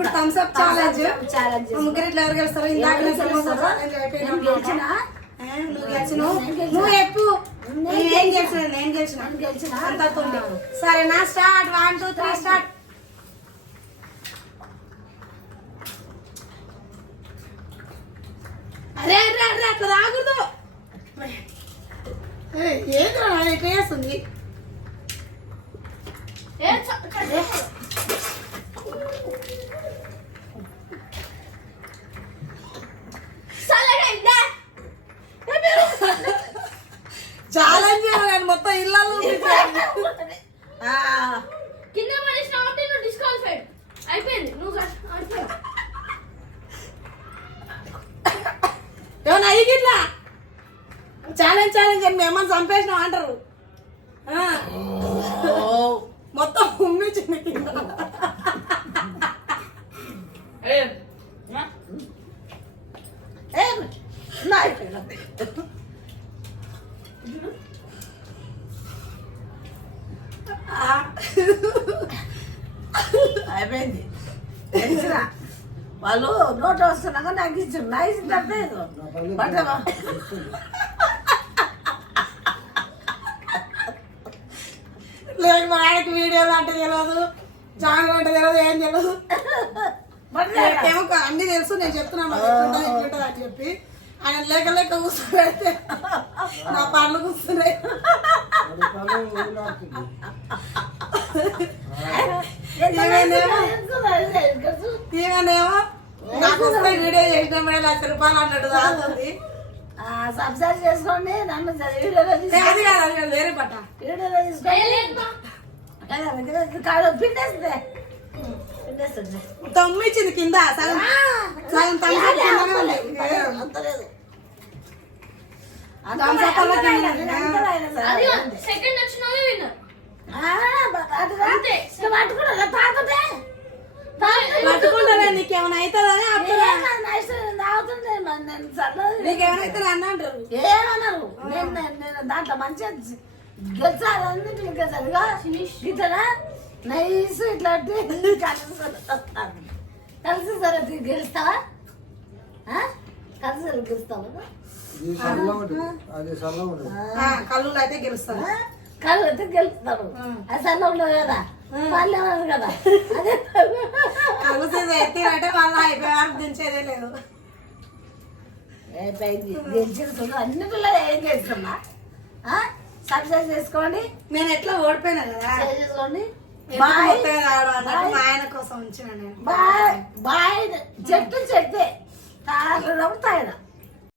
ఇప్పుడు Thums up challenge challenge ముగ్గురు ఇట్లా ఎవరు గెలుస్తారో ఇందాక గెలిచినా? నువ్వు గెలిచినా? చెప్పు. నేను గెలిచినా? నేను గెలిచిన? గెలిచినా? అంతా తొండి. సరే నా start one two three start అరే అరే అరే అట్లా ఏ, ఏంది ఇట్లా చేస్తుంది ఛాలెంజ్ నేను మొత్తం ఇళ్ళల్లో ఆ, కింద పడేసిన కాబట్టి నువ్వు డిస్క్వాలిఫైడ్ అయిపోయింది నువ్వు కట్- అయిపోయింది. ఏమన్నా అయ్యిగిట్లా ఛాలెంజ్ ఛాలెంజ్ అని మేమని చంపేసినాం అంటారు ఆ. మొత్తం ఉమ్మిచ్చింది కింద అయిపోయింది. ఆ. వాళ్ళు నోట్ వస్తున్నాక నాకు ఇచ్చారు. నా ఇచ్చినట్లేదు బట్ లేదు మా ఆయనకి వీడియోలు అంటే తెలియదు జాంగ్రీ అంటే తెలియదు ఏం తెలియదు బట్ ఏమో. అన్ని తెలుసు నేను చెప్తున్నాను ఎట్లుంటుంది అని చెప్పి. ఆయన లేక లేక కూర్చోబెడితే నా పనులు కూర్చున్నాయి. ఏమనేమో నాకు వస్తే వీడియో చేసినప్పుడే లక్ష రూపాయలు అన్నట్టు దాగుతుంది. సబ్సిడీ చేసుకోండి నన్ను వీడియోలో అది కాదు అది కాదు వేరే పట్ట వీడియోలో తీసుకోండి. కాదు పిండేస్తుంది. తొమ్మిచ్చింది కింద సగం. సగం తమిళ కిందనే ఉంది. అంతలేదు సెకండ్ వచ్చినోడే నీకేమైనా అవుతుంది అని అంటారు ఏమన్నారు నేను నేను- నేను దాంట్లో మంచిగా గెలిచాలి అన్నింటిని గెలిచాలిగా ఇట్లా నైస్ ఇట్లా కలిసి కలిసి సరే గెలుస్తావా? కలిసి సరే గెలుస్తావా కళ్ళు అయితే గెలుస్తారు? కళ్ళు అయితే గెలుస్తాడు అది సన్న ఉండదు కదా వాళ్ళు కదా అదే కళ్ళు ఎత్తి అంటే మళ్ళీ అయిపోయే వరకు దించేదే లేదు గెలిచిన చూడు అన్నిటిలో ఏం చేస్తున్నా సబ్సిడీ చేసుకోండి. నేను ఎట్లా ఓడిపోయినా కదా? చేసుకోండి. ఆయన కోసం ఉంచిన బాయ్. చెట్టు చెట్టే తాగడం తాగడం